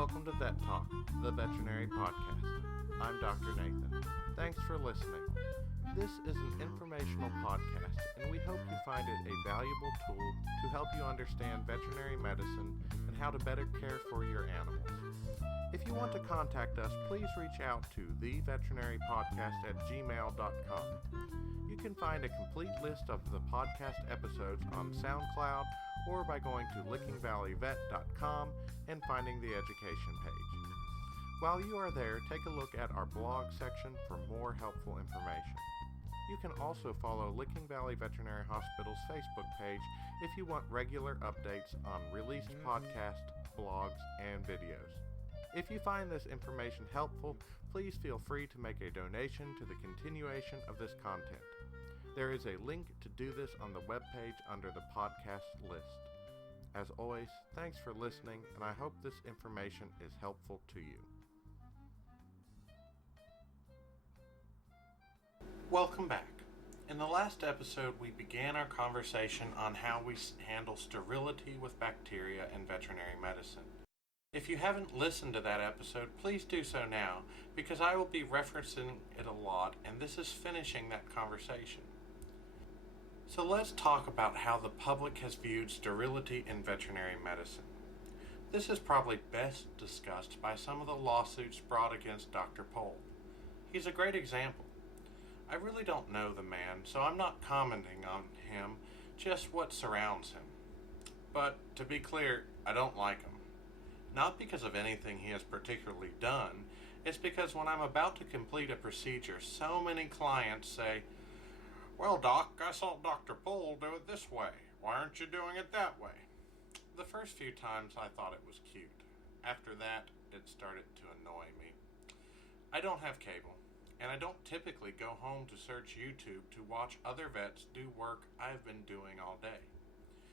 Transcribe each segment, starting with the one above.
Welcome to Vet Talk, the veterinary podcast. I'm Dr. Nathan. Thanks for listening. This is an informational podcast, and we hope you find it a valuable tool to help you understand veterinary medicine and how to better care for your animals. If you want to contact us, please reach out to theveterinarypodcast@gmail.com. You can find a complete list of the podcast episodes on SoundCloud or by going to lickingvalleyvet.com and finding the education page. While you are there, take a look at our blog section for more helpful information. You can also follow Licking Valley Veterinary Hospital's Facebook page if you want regular updates on released podcasts, blogs, and videos. If you find this information helpful, please feel free to make a donation to the continuation of this content. There is a link to do this on the webpage under the podcast list. As always, thanks for listening, and I hope this information is helpful to you. Welcome back. In the last episode, we began our conversation on how we handle sterility with bacteria in veterinary medicine. If you haven't listened to that episode, please do so now, because I will be referencing it a lot, and this is finishing that conversation. So let's talk about how the public has viewed sterility in veterinary medicine. This is probably best discussed by some of the lawsuits brought against Dr. Pohl. He's a great example. I really don't know the man, so I'm not commenting on him, just what surrounds him. But to be clear, I don't like him. Not because of anything he has particularly done, it's because when I'm about to complete a procedure, so many clients say, "Well, Doc, I saw Dr. Pohl do it this way. Why aren't you doing it that way?" The first few times I thought it was cute. After that, it started to annoy me. I don't have cable, and I don't typically go home to search YouTube to watch other vets do work I've been doing all day.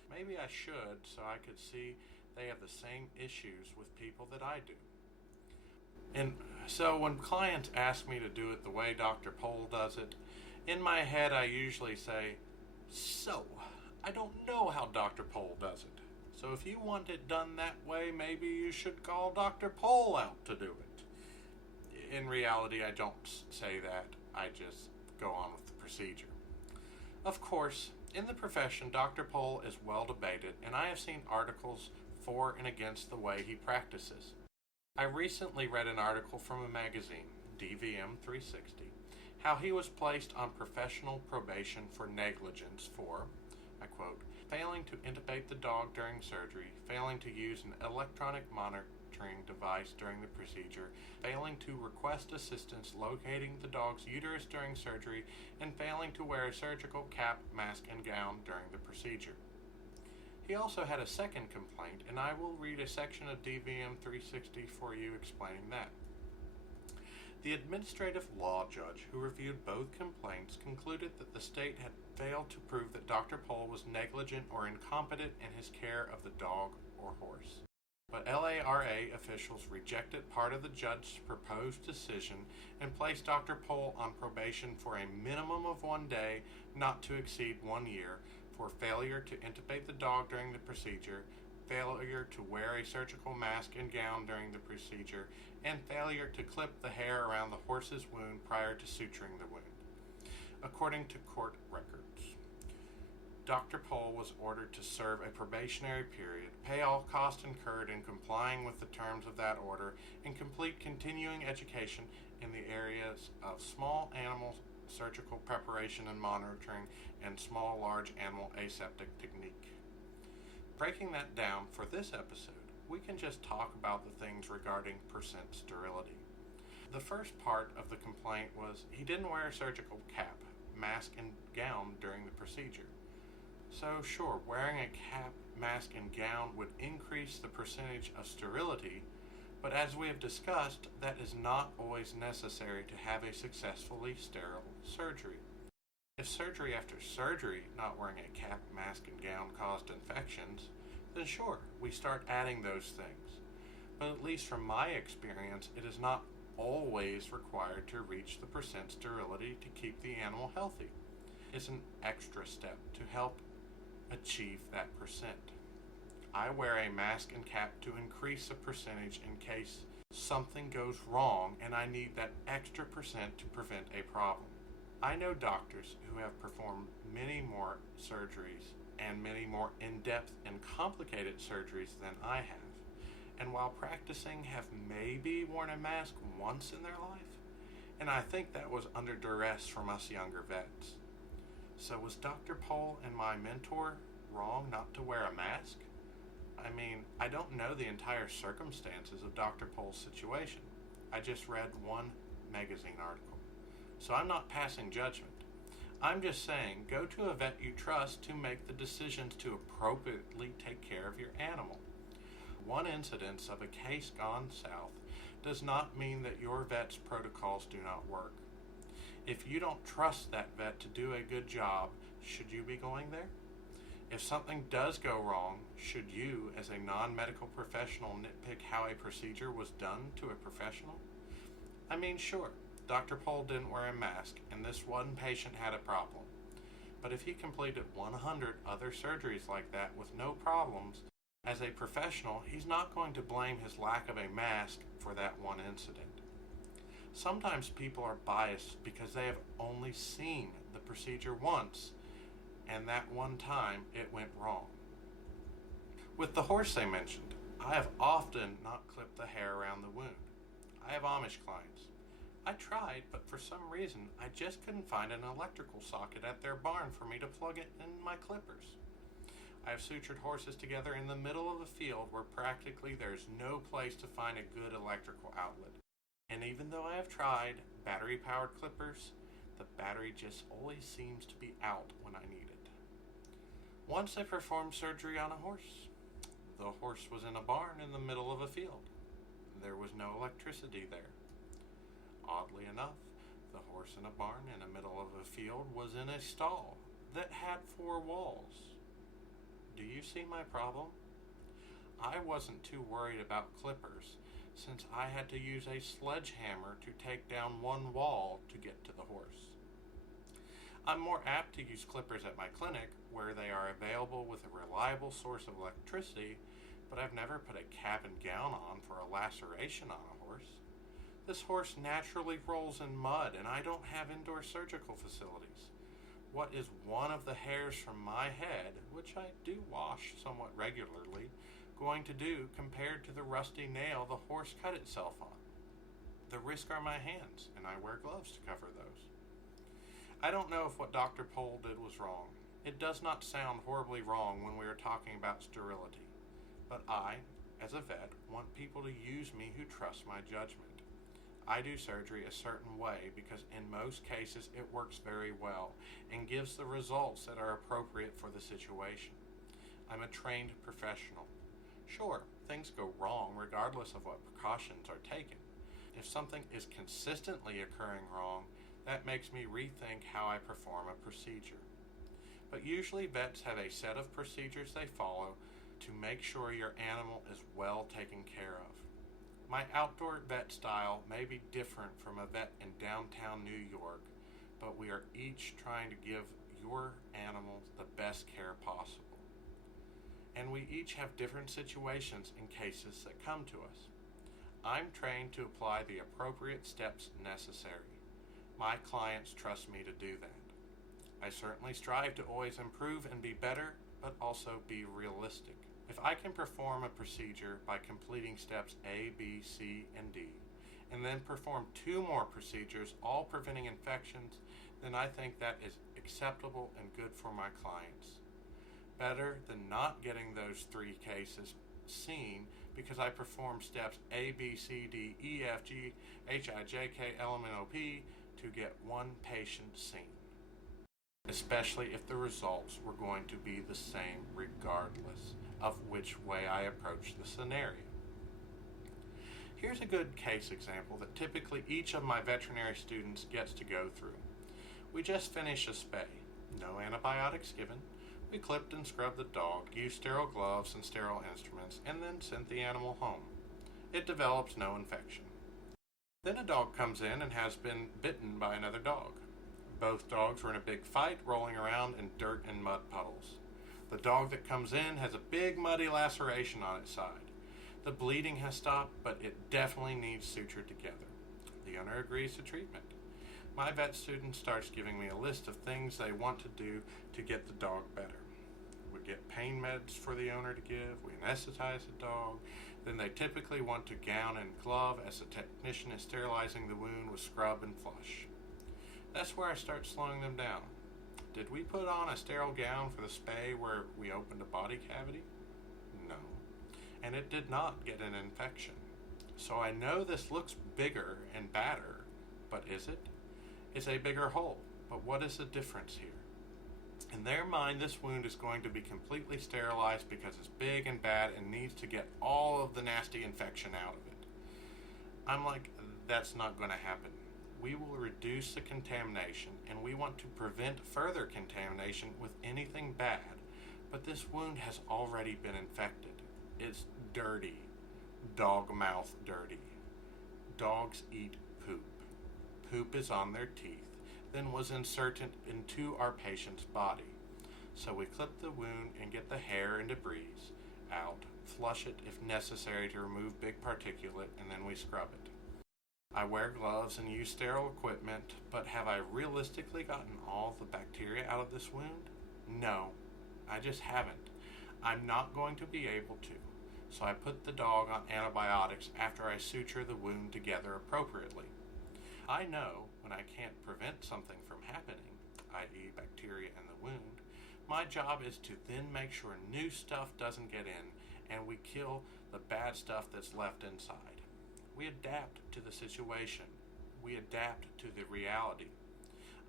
Maybe I should, so I could see they have the same issues with people that I do. And so when clients ask me to do it the way Dr. Pohl does it, in my head I usually say, "So, I don't know how Dr. Pohl does it. So if you want it done that way, maybe you should call Dr. Pohl out to do it." In reality, I don't say that. I just go on with the procedure. Of course, in the profession, Dr. Pohl is well debated, and I have seen articles for and against the way he practices. I recently read an article from a magazine, DVM 360, how he was placed on professional probation for negligence for, I quote, failing to intubate the dog during surgery, failing to use an electronic monitoring device during the procedure, failing to request assistance locating the dog's uterus during surgery, and failing to wear a surgical cap, mask, and gown during the procedure. He also had a second complaint, and I will read a section of DVM 360 for you explaining that. The administrative law judge who reviewed both complaints concluded that the state had failed to prove that Dr. Pohl was negligent or incompetent in his care of the dog or horse. But LARA officials rejected part of the judge's proposed decision and placed Dr. Pohl on probation for a minimum of 1 day, not to exceed 1 year, for failure to intubate the dog during the procedure, failure to wear a surgical mask and gown during the procedure, and failure to clip the hair around the horse's wound prior to suturing the wound, according to court records. Dr. Pohl was ordered to serve a probationary period, pay all costs incurred in complying with the terms of that order, and complete continuing education in the areas of small animal surgical preparation and monitoring and small large animal aseptic technique. Breaking that down for this episode, we can just talk about the things regarding percent sterility. The first part of the complaint was he didn't wear a surgical cap, mask, and gown during the procedure. So sure, wearing a cap, mask, and gown would increase the percentage of sterility, but as we have discussed, that is not always necessary to have a successfully sterile surgery. If surgery after surgery, not wearing a cap, mask, and gown caused infections, then sure, we start adding those things. But at least from my experience, it is not always required to reach the percent sterility to keep the animal healthy. It's an extra step to help achieve that percent. I wear a mask and cap to increase the percentage in case something goes wrong and I need that extra percent to prevent a problem. I know doctors who have performed many more surgeries and many more in-depth and complicated surgeries than I have, and while practicing have maybe worn a mask once in their life, and I think that was under duress from us younger vets. So was Dr. Pohl and my mentor wrong not to wear a mask? I mean, I don't know the entire circumstances of Dr. Pohl's situation. I just read one magazine article. So I'm not passing judgment. I'm just saying, go to a vet you trust to make the decisions to appropriately take care of your animal. One incidence of a case gone south does not mean that your vet's protocols do not work. If you don't trust that vet to do a good job, should you be going there? If something does go wrong, should you, as a non-medical professional, nitpick how a procedure was done to a professional? I mean, sure, Dr. Pohl didn't wear a mask, and this one patient had a problem. But if he completed 100 other surgeries like that with no problems, as a professional, he's not going to blame his lack of a mask for that one incident. Sometimes people are biased because they have only seen the procedure once, and that one time it went wrong. With the horse they mentioned, I have often not clipped the hair around the wound. I have Amish clients. I tried, but for some reason I just couldn't find an electrical socket at their barn for me to plug it in my clippers. I have sutured horses together in the middle of a field where practically there's no place to find a good electrical outlet. And even though I have tried battery-powered clippers, the battery just always seems to be out when I need it. Once I performed surgery on a horse. The horse was in a barn in the middle of a field. There was no electricity there. Oddly enough, the horse in a barn in the middle of a field was in a stall that had 4 walls. Do you see my problem? I wasn't too worried about clippers since I had to use a sledgehammer to take down one wall to get to the horse. I'm more apt to use clippers at my clinic where they are available with a reliable source of electricity, but I've never put a cap and gown on for a laceration on a horse. This horse naturally rolls in mud, and I don't have indoor surgical facilities. What is one of the hairs from my head, which I do wash somewhat regularly, going to do compared to the rusty nail the horse cut itself on? The risk are my hands, and I wear gloves to cover those. I don't know if what Dr. Pohl did was wrong. It does not sound horribly wrong when we are talking about sterility. But I, as a vet, want people to use me who trust my judgment. I do surgery a certain way because in most cases it works very well and gives the results that are appropriate for the situation. I'm a trained professional. Sure, things go wrong regardless of what precautions are taken. If something is consistently occurring wrong, that makes me rethink how I perform a procedure. But usually vets have a set of procedures they follow to make sure your animal is well taken care of. My outdoor vet style may be different from a vet in downtown New York, but we are each trying to give your animal the best care possible. And we each have different situations and cases that come to us. I'm trained to apply the appropriate steps necessary. My clients trust me to do that. I certainly strive to always improve and be better, but also be realistic. If I can perform a procedure by completing steps A, B, C, and D, and then perform 2 more procedures, all preventing infections, then I think that is acceptable and good for my clients. Better than not getting those 3 cases seen because I performed steps A, B, C, D, E, F, G, H, I, J, K, L, M, N, O, P to get 1 patient seen. Especially if the results were going to be the same regardless of which way I approach the scenario. Here's a good case example that typically each of my veterinary students gets to go through. We just finished a spay. No antibiotics given. We clipped and scrubbed the dog, used sterile gloves and sterile instruments, and then sent the animal home. It develops no infection. Then a dog comes in and has been bitten by another dog. Both dogs were in a big fight, rolling around in dirt and mud puddles. The The dog that comes in has a big muddy laceration on its side. The bleeding has stopped, but it definitely needs sutured together. The owner agrees to treatment. My vet student starts giving me a list of things they want to do to get the dog better. We get pain meds for the owner to give, we anesthetize the dog, then they typically want to gown and glove as the technician is sterilizing the wound with scrub and flush. That's where I start slowing them down. Did we put on a sterile gown for the spay where we opened a body cavity? No. And it did not get an infection. So I know this looks bigger and badder, but is it? It's a bigger hole, but what is the difference here? In their mind, this wound is going to be completely sterilized because it's big and bad and needs to get all of the nasty infection out of it. I'm like, that's not going to happen. We will reduce the contamination, and we want to prevent further contamination with anything bad, but this wound has already been infected. It's dirty. Dog mouth dirty. Dogs eat poop. Poop is on their teeth, then was inserted into our patient's body. So we clip the wound and get the hair and debris out, flush it if necessary to remove big particulate, and then we scrub it. I wear gloves and use sterile equipment, but have I realistically gotten all the bacteria out of this wound? No, I just haven't. I'm not going to be able to. So I put the dog on antibiotics after I suture the wound together appropriately. I know when I can't prevent something from happening, i.e. bacteria in the wound, my job is to then make sure new stuff doesn't get in and we kill the bad stuff that's left inside. We adapt to the situation. We adapt to the reality.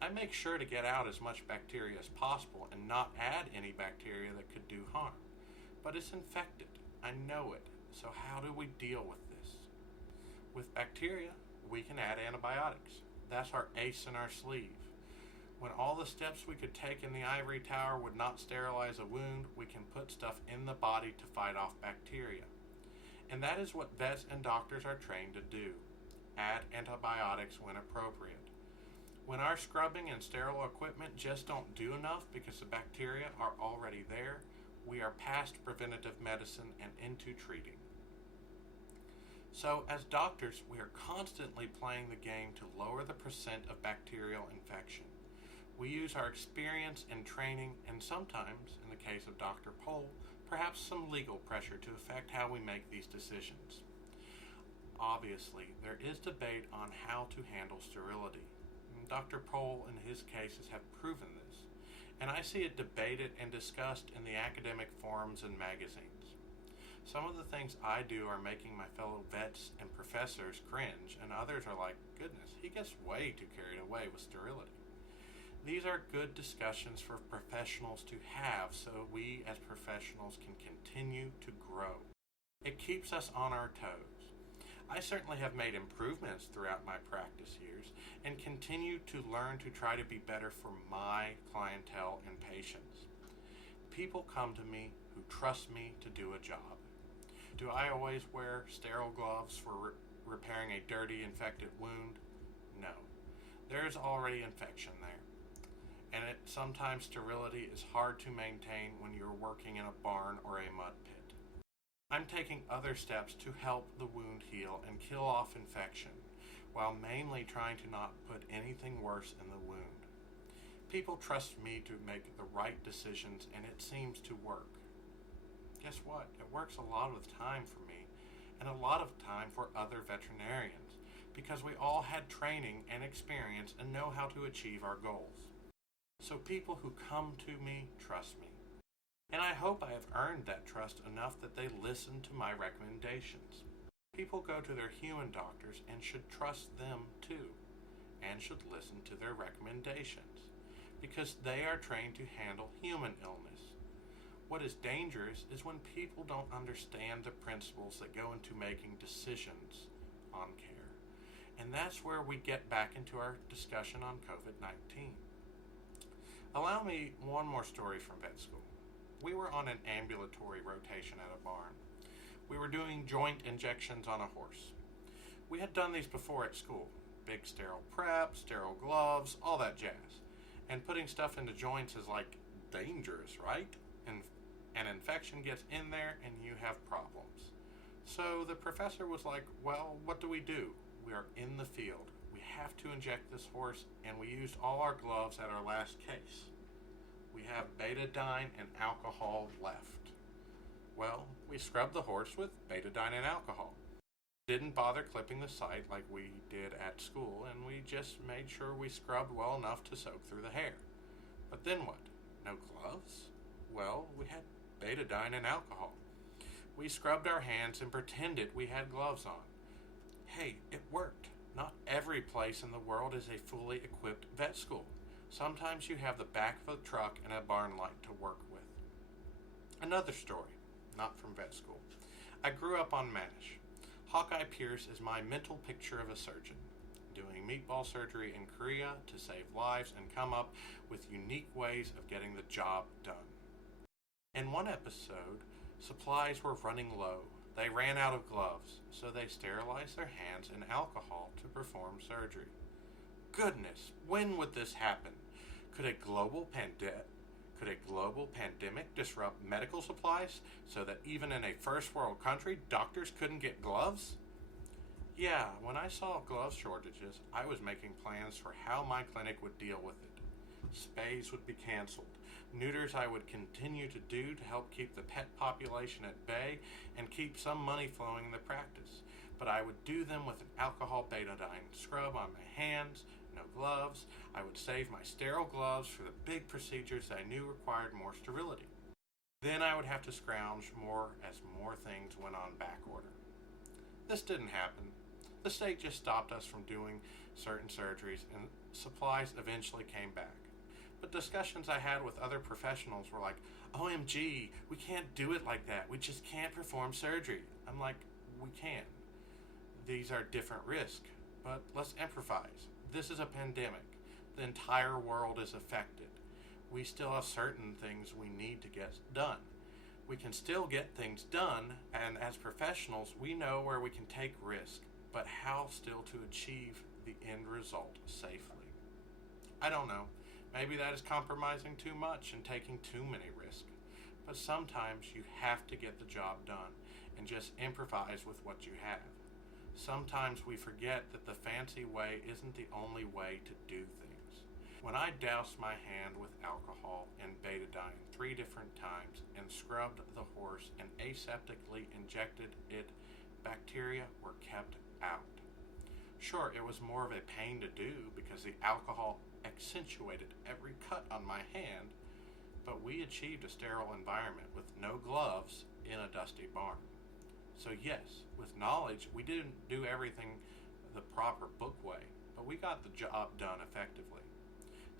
I make sure to get out as much bacteria as possible and not add any bacteria that could do harm. But it's infected. I know it. So how do we deal with this? With bacteria, we can add antibiotics. That's our ace in our sleeve. When all the steps we could take in the ivory tower would not sterilize a wound, we can put stuff in the body to fight off bacteria. And that is what vets and doctors are trained to do. Add antibiotics when appropriate. When our scrubbing and sterile equipment just don't do enough because the bacteria are already there, we are past preventative medicine and into treating. So, as doctors, we are constantly playing the game to lower the percent of bacterial infection. We use our experience and training, and sometimes, in the case of Dr. Pohl, perhaps some legal pressure to affect how we make these decisions. Obviously, there is debate on how to handle sterility. Dr. Pohl and his cases have proven this, and I see it debated and discussed in the academic forums and magazines. Some of the things I do are making my fellow vets and professors cringe, and others are like, goodness, he gets way too carried away with sterility. These are good discussions for professionals to have so we as professionals can continue to grow. It keeps us on our toes. I certainly have made improvements throughout my practice years and continue to learn to try to be better for my clientele and patients. People come to me who trust me to do a job. Do I always wear sterile gloves for repairing a dirty, infected wound? No. There is already infection there. And sometimes sterility is hard to maintain when you're working in a barn or a mud pit. I'm taking other steps to help the wound heal and kill off infection, while mainly trying to not put anything worse in the wound. People trust me to make the right decisions, and it seems to work. Guess what? It works a lot of the time for me, and a lot of time for other veterinarians, because we all had training and experience and know how to achieve our goals. So people who come to me trust me. And I hope I have earned that trust enough that they listen to my recommendations. People go to their human doctors and should trust them too, and should listen to their recommendations, because they are trained to handle human illness. What is dangerous is when people don't understand the principles that go into making decisions on care. And that's where we get back into our discussion on COVID-19. Allow me one more story from vet school. We were on an ambulatory rotation at a barn. We were doing joint injections on a horse. We had done these before at school. Big sterile prep, sterile gloves, all that jazz. And putting stuff into joints is like dangerous, right? And An infection gets in there and you have problems. So the professor was like, well, what do? We are in the field. We have to inject this horse, and we used all our gloves at our last case. We have betadine and alcohol left. Well, we scrubbed the horse with betadine and alcohol. Didn't bother clipping the site like we did at school, and we just made sure we scrubbed well enough to soak through the hair. But then what? No gloves? Well, we had betadine and alcohol. We scrubbed our hands and pretended we had gloves on. Hey, it worked. Not every place in the world is a fully equipped vet school. Sometimes you have the back of a truck and a barn light to work with. Another story, not from vet school. I grew up on MASH. Hawkeye Pierce is my mental picture of a surgeon, doing meatball surgery in Korea to save lives and come up with unique ways of getting the job done. In one episode, supplies were running low. They ran out of gloves, so they sterilized their hands in alcohol to perform surgery. Goodness, when would this happen? Could a global pandemic disrupt medical supplies so that even in a first world country, doctors couldn't get gloves? Yeah, when I saw glove shortages, I was making plans for how my clinic would deal with it. Spays would be canceled. Neuters I would continue to do to help keep the pet population at bay and keep some money flowing in the practice. But I would do them with an alcohol betadine scrub on my hands, no gloves. I would save my sterile gloves for the big procedures I knew required more sterility. Then I would have to scrounge more as more things went on back order. This didn't happen. The state just stopped us from doing certain surgeries, and supplies eventually came back. But discussions I had with other professionals were like, OMG, we can't do it like that. We just can't perform surgery. I'm like, we can. These are different risks, but let's improvise. This is a pandemic. The entire world is affected. We still have certain things we need to get done. We can still get things done, and as professionals, we know where we can take risk, but how still to achieve the end result safely. I don't know. Maybe that is compromising too much and taking too many risks. But sometimes you have to get the job done and just improvise with what you have. Sometimes we forget that the fancy way isn't the only way to do things. When I doused my hand with alcohol and betadine 3 different times and scrubbed the horse and aseptically injected it, bacteria were kept out. Sure, it was more of a pain to do because the alcohol accentuated every cut on my hand, but we achieved a sterile environment with no gloves in a dusty barn. So yes, with knowledge, we didn't do everything the proper book way, but we got the job done effectively.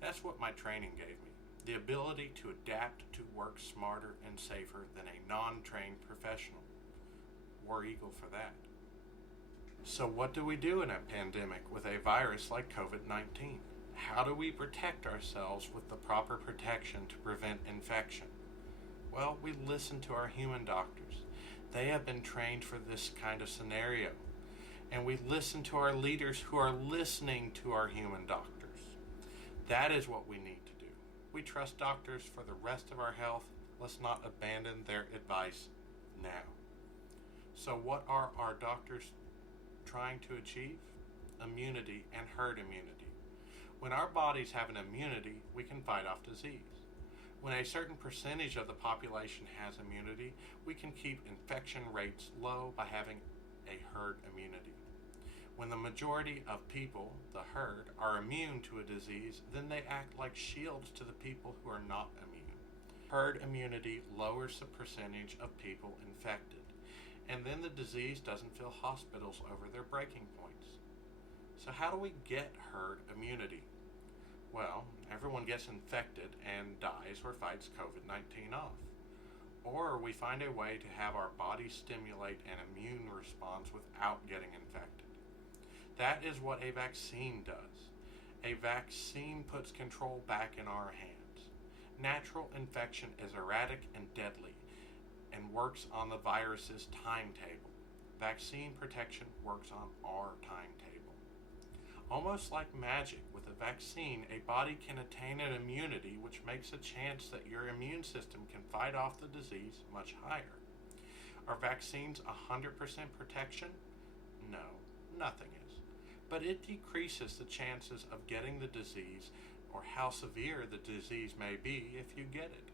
That's what my training gave me, the ability to adapt to work smarter and safer than a non-trained professional. War Eagle for that. So what do we do in a pandemic with a virus like COVID-19? How do we protect ourselves with the proper protection to prevent infection? Well, we listen to our human doctors. They have been trained for this kind of scenario. And we listen to our leaders who are listening to our human doctors. That is what we need to do. We trust doctors for the rest of our health. Let's not abandon their advice now. So what are our doctors trying to achieve? Immunity and herd immunity. When our bodies have an immunity, we can fight off disease. When a certain percentage of the population has immunity, we can keep infection rates low by having a herd immunity. When the majority of people, the herd, are immune to a disease, then they act like shields to the people who are not immune. Herd immunity lowers the percentage of people infected, and then the disease doesn't fill hospitals over their breaking points. So how do we get herd immunity? Well, everyone gets infected and dies or fights COVID-19 off. Or we find a way to have our body stimulate an immune response without getting infected. That is what a vaccine does. A vaccine puts control back in our hands. Natural infection is erratic and deadly and works on the virus's timetable. Vaccine protection works on our timetable. Almost like magic, with a vaccine, a body can attain an immunity which makes a chance that your immune system can fight off the disease much higher. Are vaccines 100% protection? No, nothing is. But it decreases the chances of getting the disease or how severe the disease may be if you get it.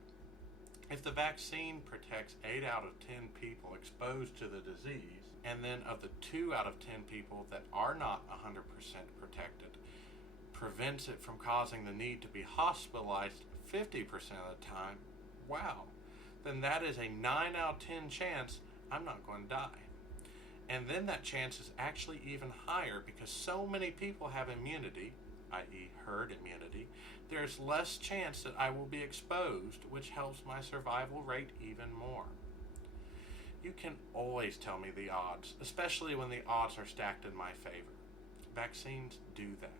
If the vaccine protects 8 out of 10 people exposed to the disease, and then of the 2 out of 10 people that are not 100% protected, prevents it from causing the need to be hospitalized 50% of the time, wow, then that is a 9 out of 10 chance I'm not going to die. And then that chance is actually even higher because so many people have immunity, i.e. herd immunity, there's less chance that I will be exposed, which helps my survival rate even more. You can always tell me the odds, especially when the odds are stacked in my favor. Vaccines do that,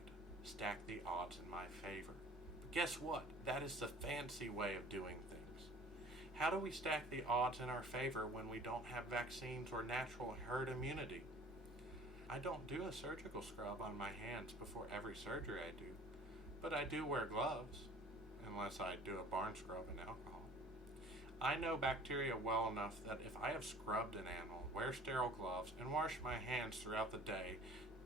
stack the odds in my favor. But guess what? That is the fancy way of doing things. How do we stack the odds in our favor when we don't have vaccines or natural herd immunity? I don't do a surgical scrub on my hands before every surgery I do, but I do wear gloves, unless I do a barn scrub in alcohol. I know bacteria well enough that if I have scrubbed an animal, wear sterile gloves, and wash my hands throughout the day,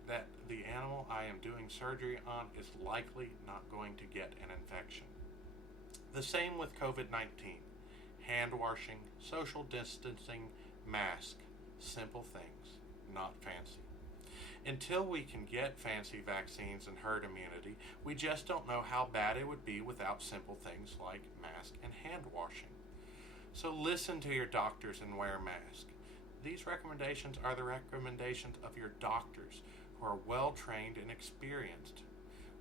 that the animal I am doing surgery on is likely not going to get an infection. The same with COVID-19. Hand washing, social distancing, mask, simple things, not fancy. Until we can get fancy vaccines and herd immunity, we just don't know how bad it would be without simple things like mask and hand washing. So listen to your doctors and wear a mask. These recommendations are the recommendations of your doctors who are well trained and experienced.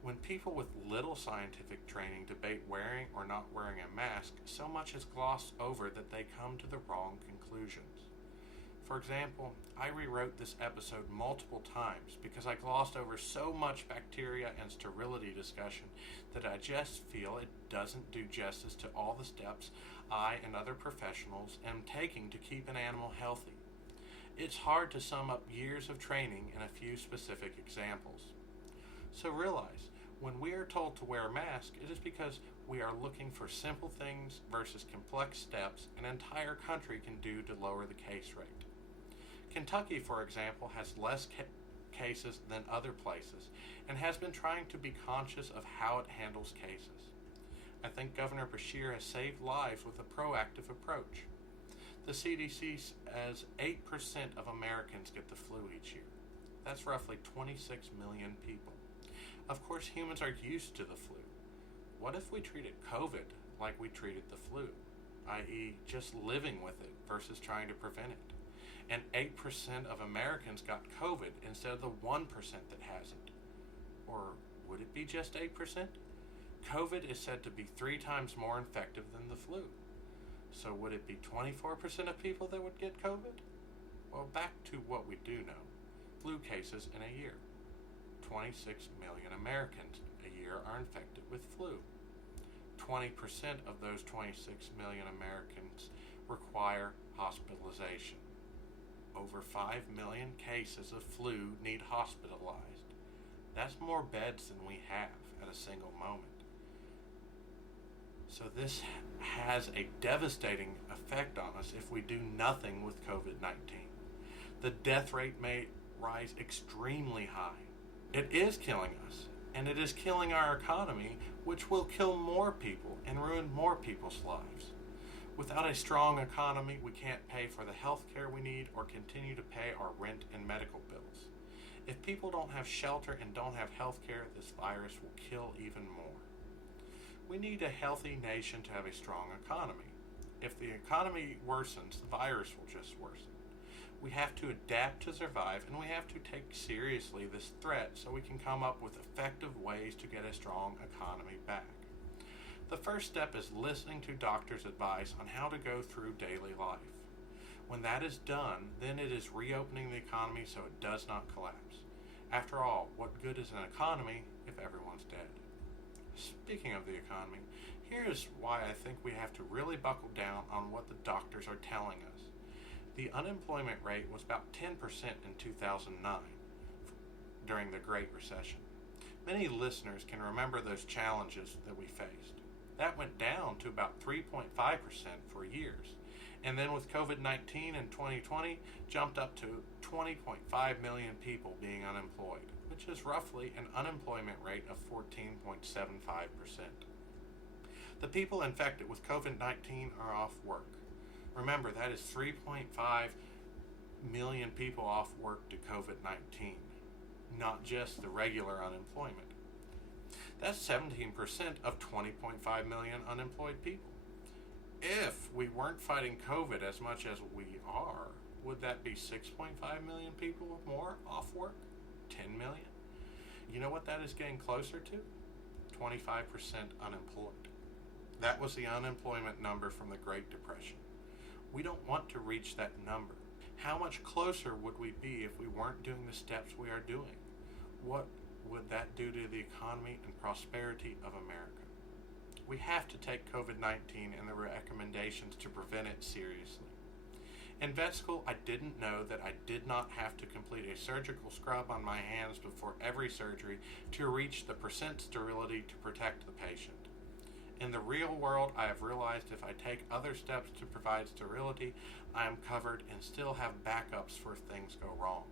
When people with little scientific training debate wearing or not wearing a mask, so much is glossed over that they come to the wrong conclusions. For example, I rewrote this episode multiple times because I glossed over so much bacteria and sterility discussion that I just feel it doesn't do justice to all the steps I and other professionals am taking to keep an animal healthy. It's hard to sum up years of training in a few specific examples. So realize, when we are told to wear a mask, it is because we are looking for simple things versus complex steps an entire country can do to lower the case rate. Kentucky, for example, has less cases than other places and has been trying to be conscious of how it handles cases. I think Governor Beshear has saved lives with a proactive approach. The CDC says 8% of Americans get the flu each year. That's roughly 26 million people. Of course, humans are used to the flu. What if we treated COVID like we treated the flu, i.e. just living with it versus trying to prevent it? And 8% of Americans got COVID instead of the 1% that hasn't. Or would it be just 8%? COVID is said to be 3 times more effective than the flu. So would it be 24% of people that would get COVID? Well, back to what we do know. Flu cases in a year. 26 million Americans a year are infected with flu. 20% of those 26 million Americans require hospitalization. Over 5 million cases of flu need hospitalized. That's more beds than we have at a single moment. So this has a devastating effect on us if we do nothing with COVID-19. The death rate may rise extremely high. It is killing us, and it is killing our economy, which will kill more people and ruin more people's lives. Without a strong economy, we can't pay for the health care we need or continue to pay our rent and medical bills. If people don't have shelter and don't have health care, this virus will kill even more. We need a healthy nation to have a strong economy. If the economy worsens, the virus will just worsen. We have to adapt to survive, and we have to take seriously this threat so we can come up with effective ways to get a strong economy back. The first step is listening to doctors' advice on how to go through daily life. When that is done, then it is reopening the economy so it does not collapse. After all, what good is an economy if everyone's dead? Speaking of the economy, here is why I think we have to really buckle down on what the doctors are telling us. The unemployment rate was about 10% in 2009 during the Great Recession. Many listeners can remember those challenges that we faced. That went down to about 3.5% for years. And then with COVID-19 in 2020, jumped up to 20.5 million people being unemployed, which is roughly an unemployment rate of 14.75%. The people infected with COVID-19 are off work. Remember, that is 3.5 million people off work to COVID-19, not just the regular unemployment. That's 17% of 20.5 million unemployed people. If we weren't fighting COVID as much as we are, would that be 6.5 million people more off work? 10 million? You know what that is getting closer to? 25% unemployed. That was the unemployment number from the Great Depression. We don't want to reach that number. How much closer would we be if we weren't doing the steps we are doing? What would that do to the economy and prosperity of America? We have to take COVID-19 and the recommendations to prevent it seriously. In vet school, I didn't know that I did not have to complete a surgical scrub on my hands before every surgery to reach the percent sterility to protect the patient. In the real world, I have realized if I take other steps to provide sterility, I am covered and still have backups for if things go wrong.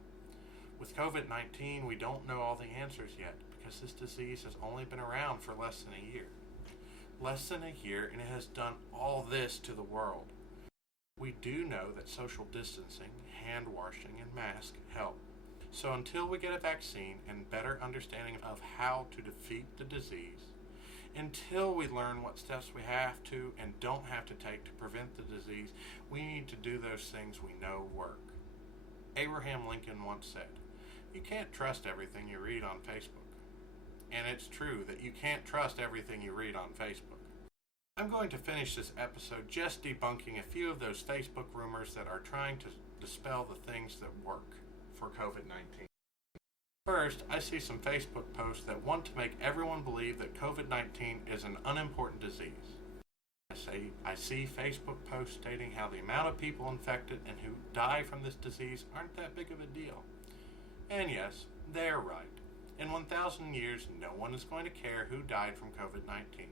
With COVID-19, we don't know all the answers yet because this disease has only been around for less than a year. Less than a year, and it has done all this to the world. We do know that social distancing, hand washing, and masks help. So until we get a vaccine and better understanding of how to defeat the disease, until we learn what steps we have to and don't have to take to prevent the disease, we need to do those things we know work. Abraham Lincoln once said, "You can't trust everything you read on Facebook." And it's true that you can't trust everything you read on Facebook. I'm going to finish this episode just debunking a few of those Facebook rumors that are trying to dispel the things that work for COVID-19. First, I see some Facebook posts that want to make everyone believe that COVID-19 is an unimportant disease. I see Facebook posts stating how the amount of people infected and who die from this disease aren't that big of a deal. And yes, they're right. In 1,000 years, no one is going to care who died from COVID-19.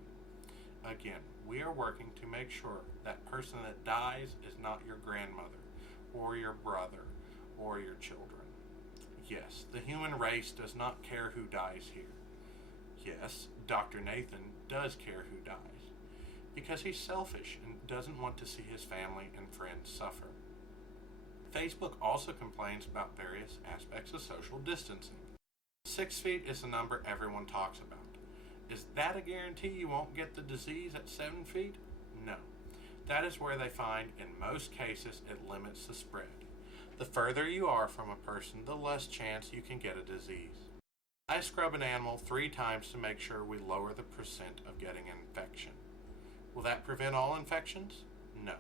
Again, we are working to make sure that person that dies is not your grandmother, or your brother, or your children. Yes, the human race does not care who dies here. Yes, Dr. Nathan does care who dies, because he's selfish and doesn't want to see his family and friends suffer. Facebook also complains about various aspects of social distancing. 6 feet is the number everyone talks about. Is that a guarantee you won't get the disease at 7 feet? No. That is where they find, in most cases, it limits the spread. The further you are from a person, the less chance you can get a disease. I scrub an animal 3 times to make sure we lower the percent of getting an infection. Will that prevent all infections? No.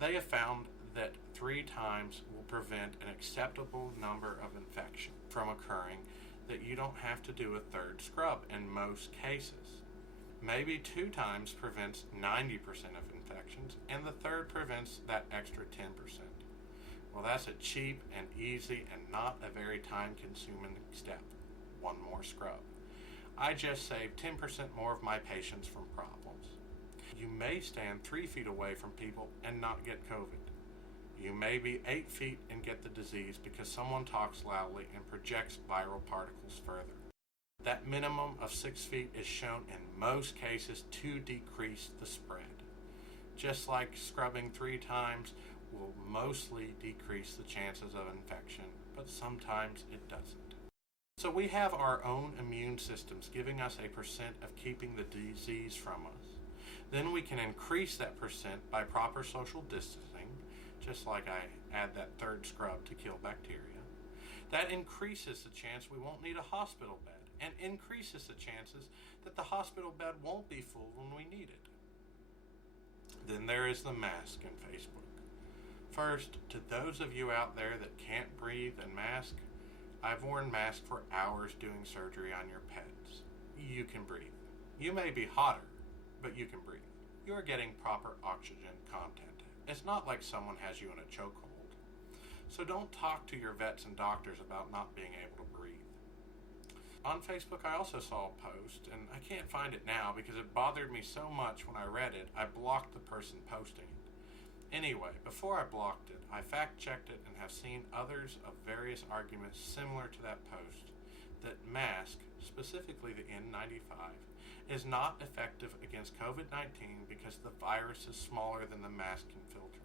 They have found that 3 times will prevent an acceptable number of infections from occurring, that you don't have to do a 3rd scrub in most cases. Maybe 2 times prevents 90% of infections, and the 3rd prevents that extra 10%. Well, that's a cheap and easy and not a very time-consuming step. 1 more scrub. I just saved 10% more of my patients from problems. You may stand 3 feet away from people and not get COVID. You may be 8 feet and get the disease because someone talks loudly and projects viral particles further. That minimum of 6 feet is shown in most cases to decrease the spread. Just like scrubbing 3 times will mostly decrease the chances of infection, but sometimes it doesn't. So we have our own immune systems giving us a percent of keeping the disease from us. Then we can increase that percent by proper social distancing, just like I add that 3rd scrub to kill bacteria. That increases the chance we won't need a hospital bed and increases the chances that the hospital bed won't be full when we need it. Then there is the mask in Facebook. First, to those of you out there that can't breathe and mask, I've worn masks for hours doing surgery on your pets. You can breathe. You may be hotter, but you can breathe. You are getting proper oxygen content. It's not like someone has you in a chokehold. So don't talk to your vets and doctors about not being able to breathe. On Facebook, I also saw a post, and I can't find it now because it bothered me so much when I read it, I blocked the person posting it. Anyway, before I blocked it, I fact-checked it and have seen others of various arguments similar to that post, that mask, specifically the N95, is not effective against COVID-19 because the virus is smaller than the mask can filter.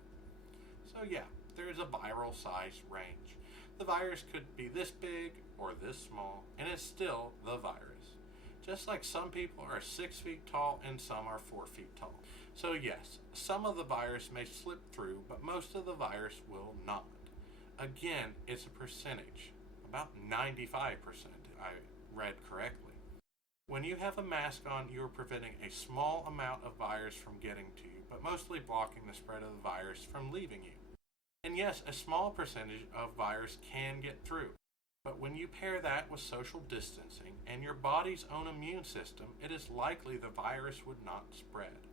So yeah, there is a viral size range. The virus could be this big or this small, and it's still the virus. Just like some people are 6 feet tall and some are 4 feet tall. So yes, some of the virus may slip through, but most of the virus will not. Again, it's a percentage, about 95%, I read correctly. When you have a mask on, you are preventing a small amount of virus from getting to you, but mostly blocking the spread of the virus from leaving you. And yes, a small percentage of virus can get through. But when you pair that with social distancing and your body's own immune system, it is likely the virus would not spread.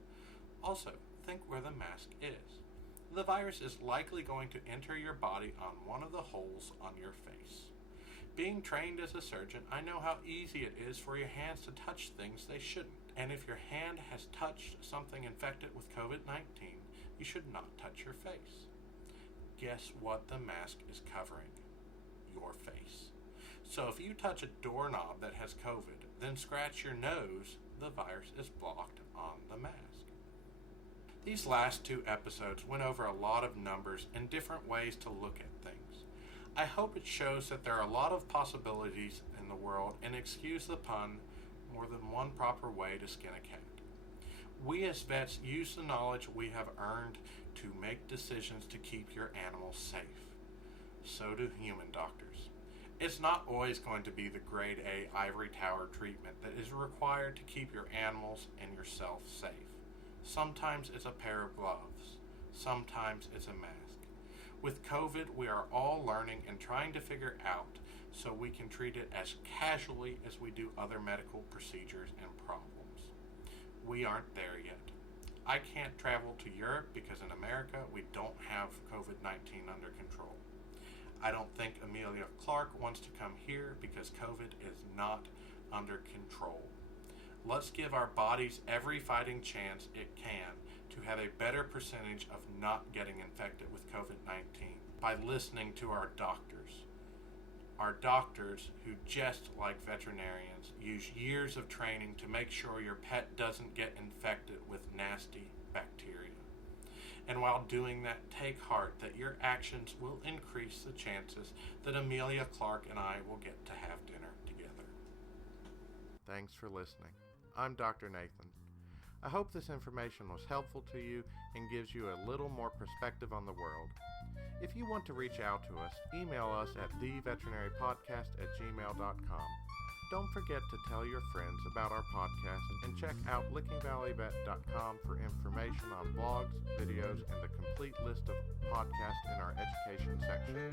Also, think where the mask is. The virus is likely going to enter your body on one of the holes on your face. Being trained as a surgeon, I know how easy it is for your hands to touch things they shouldn't. And if your hand has touched something infected with COVID-19, you should not touch your face. Guess what the mask is covering? Your face. So if you touch a doorknob that has COVID, then scratch your nose, the virus is blocked on the mask. These last 2 episodes went over a lot of numbers and different ways to look at things. I hope it shows that there are a lot of possibilities in the world, and excuse the pun, more than one proper way to skin a cat. We as vets use the knowledge we have earned to make decisions to keep your animals safe. So do human doctors. It's not always going to be the grade A ivory tower treatment that is required to keep your animals and yourself safe. Sometimes it's a pair of gloves. Sometimes it's a mask. With COVID, we are all learning and trying to figure out so we can treat it as casually as we do other medical procedures and problems. We aren't there yet. I can't travel to Europe because in America we don't have COVID-19 under control. I don't think Emilia Clarke wants to come here because COVID is not under control. Let's give our bodies every fighting chance it can to have a better percentage of not getting infected with COVID-19 by listening to our doctors. Our doctors, who just like veterinarians, use years of training to make sure your pet doesn't get infected with nasty bacteria. And while doing that, take heart that your actions will increase the chances that Emilia Clarke and I will get to have dinner together. Thanks for listening. I'm Dr. Nathan. I hope this information was helpful to you and gives you a little more perspective on the world. If you want to reach out to us, email us at theveterinarypodcast@gmail.com. Don't forget to tell your friends about our podcast and check out lickingvalleyvet.com for information on blogs, videos, and the complete list of podcasts in our education section.